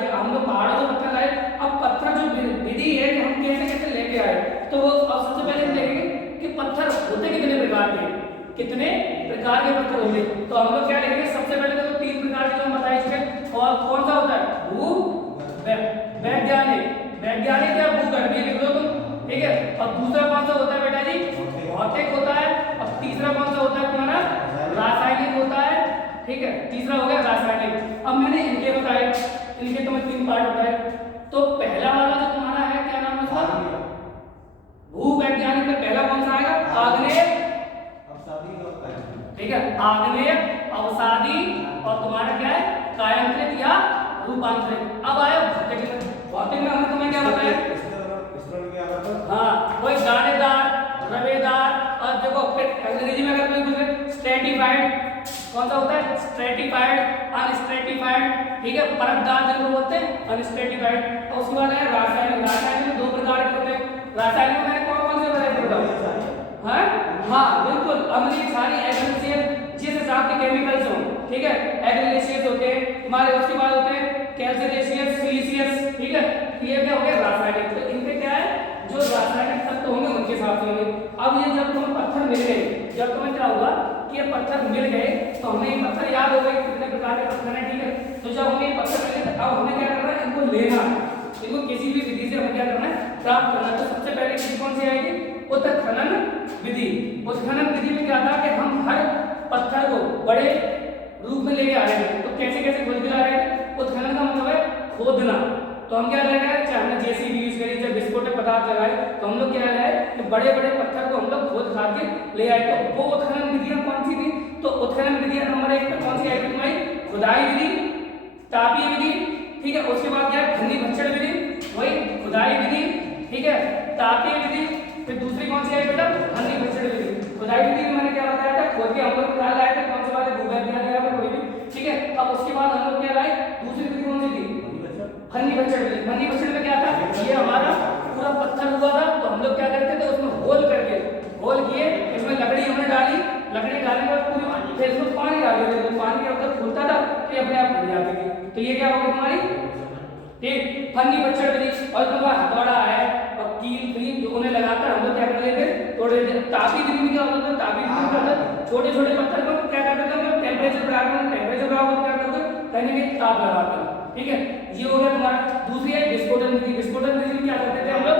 थे, हम लोग पहाड़ों से पत्थर लाए। अब पत्थर जो विधि है कि हम कैसे कैसे लेके आए, तो वो अब सबसे पहले हम देखेंगे कि पत्थर होते कितने प्रकार के, कितने प्रकार के पत्थर होते। तो हम लोग क्या लेंगे, सबसे पहले तो 3 प्रकार के जो हम बताए इसके, और कौन सा होता है, भू वैज्ञानिक, वैज्ञानिक या भूगर्भीय लिख लो तुम, ठीक है। और दूसरा कौन सा होता है बेटा जी, भौतिक होता है। और तीसरा कौन सा होता है तुम्हारा, रासायनिक होता है, ठीक है। तीसरा हो गया रासायनिक। अब मैंने इनके बताए, इनके तुम्हें 3 पार्ट बताए। तो पहला वाला जो तुम्हारा है, क्या नाम है उसका, भूवैज्ञानिक में पहला कौन सा आएगा, आग्नेय, ठीक है, आग्नेय, अवसादी, और तुम्हारा क्या है, कायांतरित या रूपांतरित। अब आया भौतिक में, भौतिक में हमने तुम्हें क्या बताया, हाँ वही दानेदार, रवेदार, और देखो अंग्रेजी में अगर कोई पूछे स्ट्रेटिफाइड, कौन सा होता है, स्ट्रेटिफाइड, अनस्ट्रेटिफाइड, ठीक है, परतदार जिनको बोलते हैं अनस्ट्रेटिफाइड। और उसके बाद है रासायनिक, रासायनिक में 2 प्रकार के होते हैं। रासायनिक में मैंने कौन कौन से बताए थे बताओ, हाँ हाँ बिल्कुल, अम्लीय, क्षारीय, एग्रीशियस, जिस हिसाब के केमिकल्स हो, ठीक है, एग्रीशियस होते हैं हमारे। उसके बाद होते हैं कैल्शियस, सिलिशियस, ठीक है, ये क्या हो गया रासायनिक। तो इनके क्या है, जो रासायनिक तत्व होंगे उनके हिसाब से होंगे। अब ये जब तुम्हें पत्थर मिल गए, जब तुम्हें क्या होगा कि ये पत्थर मिल गए, तो हमें ये पत्थर याद हो गए कितने प्रकार के पत्थर हैं, ठीक है। तो जब हमें ये पत्थर मिल गए, अब हमें क्या करना है, इनको लेना है, इनको किसी भी विधि से हमें क्या करना है, प्राप्त करना है। तो सबसे पहले विधि कौन सी आएगी, उत्खनन विधि। उत्खनन विधि में क्या था कि हम हर पत्थर को बड़े रूप में लेके आ रहे थे। तो कैसे कैसे खोद के ला रहे थे, उत्खनन का मतलब है खोदना। तो हम क्या लगाए, चाहे हमने जेसीबी यूज करी, चाहे विस्फोटक पदार्थ लगाए, तो हम लोग क्या लगाए कि बड़े बड़े पत्थर को हम लोग खोद खाद के ले आए। तो वो उत्खनन विधियां कौन सी थी, तो उत्खनन विधियां नंबर 1 पे कौन सी आई थी तुम्हारी, खुदाई विधि, तापीय विधि, ठीक है। उसके बाद क्या है, खन्नी भक्षण विधि, वही खुदाई विधि, ठीक है, तापीय विधि। फिर दूसरी कौन सी आई बेटा, खन्नी भक्षण विधि। खुदाई विधि में मैंने क्या बताया था, खोद के हम लोग क्या लाए थे, कौन सी बात है, भूवैज्ञानिक या कोई भी, ठीक है। अब उसके बाद हम लोग क्या लाए, दूसरी विधि कौन सी थी, खन्नी भक्षण विधि। खन्नी भक्षण में क्या था, ये हमारा पूरा पत्थर हुआ था, तो हम लोग क्या करते थे, उसमें होल करके, होल किए, इसमें लकड़ी हमने डाली, लकड़ी डालने के बाद पूरी फिर इसमें पानी डाल देते, तो पानी के अंदर खुलता था, ये अपने आप खुल जाती थी। तो ये क्या होगा तुम्हारी, ठीक, खन्नी भक्षण विधि। और तुम्हारा हथौड़ा है और कील क्रीम जो उन्हें लगाकर हम लोग क्या कर लेते, तोड़ देते। तापी विधि में क्या होता था, तापी विधि में क्या होता है, छोटे छोटे पत्थर को क्या करते थे हम लोग, टेम्परेचर बढ़ाकर, टेम्परेचर बढ़ाकर क्या करते, कहीं ना कहीं ताप लगाकर, ठीक है। ये हो गया तुम्हारा। दूसरी है विस्फोटन विधि। विस्फोटन विधि में क्या करते थे हम लोग,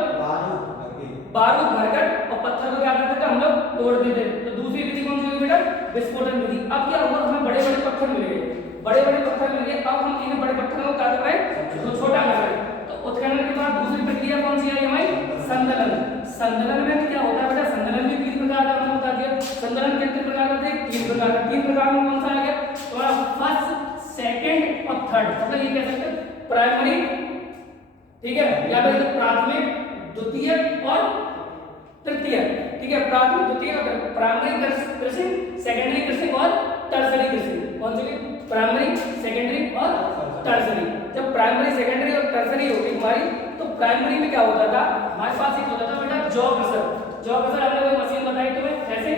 बारूद भरकर और पत्थर को क्या करते थे हम लोग, तोड़ देते। तो दूसरी विधि कौन सी हुई बेटा, विस्फोटन विधि। अब क्या हुआ, हमें बड़े बड़े पत्थर मिल गए, बड़े बड़े पत्थर मिल गए। अब हम इन बड़े पत्थरों को क्या कर रहे हैं, तो छोटा कर रहे हैं। तो उत्खनन के बाद दूसरी प्रक्रिया कौन सी आई हमारी, संदलन। संदलन में क्या होता है बेटा, संदलन में 3 प्रकार का हमने बता दिया। संदलन कितने प्रकार का थे, 3 प्रकार का। 3 प्रकार में कौन सा आ गया तुम्हारा, फर्स्ट, सेकंड और थर्ड। मतलब ये कह सकते हैं प्राइमरी, ठीक है, या फिर प्राथमिक, द्वितीय और तृतीय, ठीक है। प्राथमिक, द्वितीय, प्राइमरी कृषि, सेकेंडरी कृषि और टर्सरी कृषि। कौन सी, प्राइमरी, सेकेंडरी और टर्सरी। जब प्राइमरी, सेकेंडरी और टर्सरी होगी हमारी, तो प्राइमरी में क्या होता था, हमारे पास एक होता था बेटा जॉ क्रशर। जॉ क्रशर हमने कोई मशीन बताई तुम्हें, कैसे,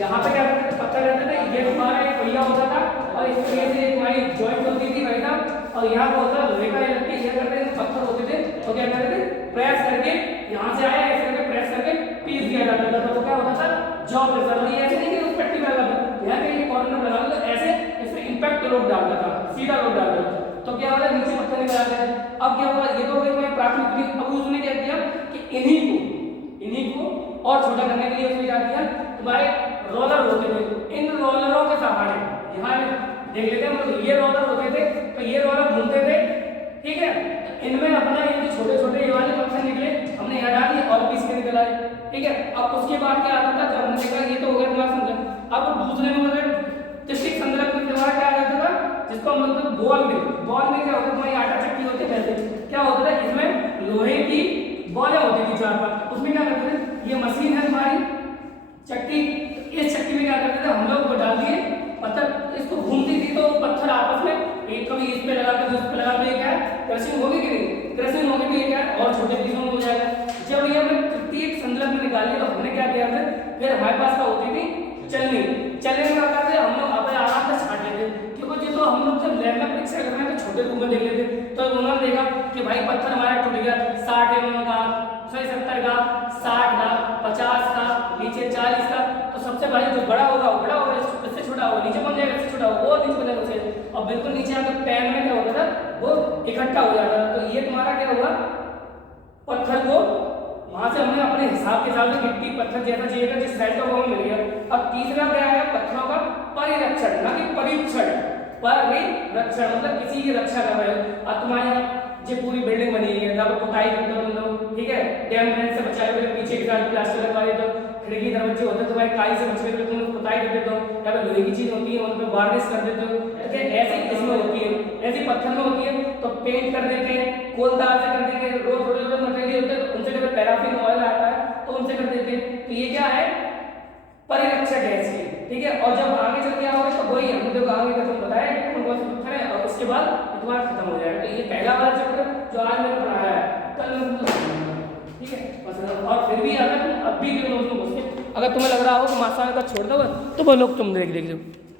यहाँ पे क्या करते थे, पत्थर रहते थे, ये हमारा एक पहिया होता था और इस तरीके से हमारी जॉइंट होती थी भाई साहब, और यहाँ पे होता लोहे का ये लगती, ये करते थे, पत्थर होते थे, तो क्या करते थे, प्रेस करके यहाँ से आया, ऐसे करके प्रेस करके पीस दिया जाता था। तो क्या होता था, जॉ क्रशर। ये ऐसे नहीं कि उस पट्टी में लगा दो, यहाँ पे ये कॉर्नर में लगा दो, ऐसे इसमें इंपैक्ट लोड डालता था, सीधा लोड डालता था। तो क्या होता है, नीचे पत्थर निकल आते हैं। अब क्या हुआ, ये तो हो गई प्राथमिक विधि। अब उसने क्या किया कि इन्हीं को और छोटा करने के लिए उसने क्या किया, तुम्हारे रोलर होते थे, इन रोलरों के सहारे, यहाँ देख लेते हैं, मतलब ये रोलर होते थे, तो ये रोलर घूमते थे, ठीक है। तो इनमें अपना ये छोटे छोटे ये वाले पत्थर निकले, हमने यहाँ डाल दिए और पीस के निकल आए, ठीक है। अब उसके बाद क्या आता था, जब हमने देखा ये तो हो गया तुम्हारा संदर्भ। अब दूसरे में मतलब तिष्ठिक संदर्भ में तुम्हारा क्या आ जाता था, जिसको हम लोग बॉल में क्या होता है, तुम्हारी आटा चक्की होती है, वैसे क्या होता था, इसमें लोहे की बॉलें होती थी 4-5। उसमें क्या करते थे, ये मशीन है तुम्हारी चक्की, इस चक्की में क्या करते थे हम लोग, वो डाल दिए पत्थर, इसको घूमती थी, तो पत्थर आपस में एक कभी इस पे लगा कर उस पे लगा, तो ये क्या है, क्रशिंग होगी कि नहीं, क्रशिंग होगी, तो ये क्या है, और छोटे पीसों में हो जाएगा। जब ये हमें प्रत्येक संदर्भ में निकाली, तो हमने क्या किया था, फिर हमारे पास क्या होती थी, चलनी में क्या करते हम लोग अपने आराम से छाट लेते, क्योंकि जो तो हम लोग जब लैब में परीक्षा कर रहे हैं तो छोटे रूप में देख लेते, तो उन्होंने देखा कि भाई पत्थर हमारा टूट गया 60 mm का, 70 का, 60 का, 50 का, नीचे 40 का, तो सबसे पहले जो बड़ा होगा वो बड़ा होगा, इससे छोटा होगा नीचे बन जाएगा, इससे छोटा होगा वो नीचे बन जाएगा उससे, और बिल्कुल नीचे आकर पैन में क्या होता था वो इकट्ठा हो जाता था। तो ये तुम्हारा क्या होगा, पत्थर को वहां से हमने अपने हिसाब के हिसाब से मिट्टी पत्थर जैसा चाहिए था जिस साइज का वो मिल गया। अब तीसरा क्या है, पत्थरों का परिरक्षण, ना कि परीक्षण। परिरक्षण मतलब किसी की रक्षा कर रहे हो। अब तुम्हारे यहाँ जो पूरी बिल्डिंग बनी है, जब पुताई करते हो तुम लोग, ठीक है, डैमेज से बचाए हुए पीछे की साइड प्लास्टर लगवा देते हो, खिड़की दरवाजे होते तो भाई काई से बचने के लिए तुम लोग पुताई कर देते हो, या फिर लोहे की चीज होती है उन पे वार्निश कर देते हो, ऐसे इसमें होती है, ऐसी पत्थर में होती है तो पेंट कर देते हैं, कोलदार से कर देंगे, रोज थोड़े थोड़े मटेरियल होते हैं तो उनसे जो पैराफिन ऑयल आता है तो उनसे कर देते हैं। तो ये क्या है, परिरक्षक है इसकी, ठीक है। और जब आगे चल के आओगे तो वही हम लोग आगे का तुम बताया कि कौन कौन से पत्थर है, और उसके बाद तुम्हारा खत्म हो जाएगा। तो ये पहला वाला चैप्टर जो आज मैंने पढ़ाया है कल मैं, ठीक है बस। और फिर भी अगर तुम अब भी अगर तुम्हें लग रहा हो कि मासा का छोड़ दो तो वो लोग तुम देख लो।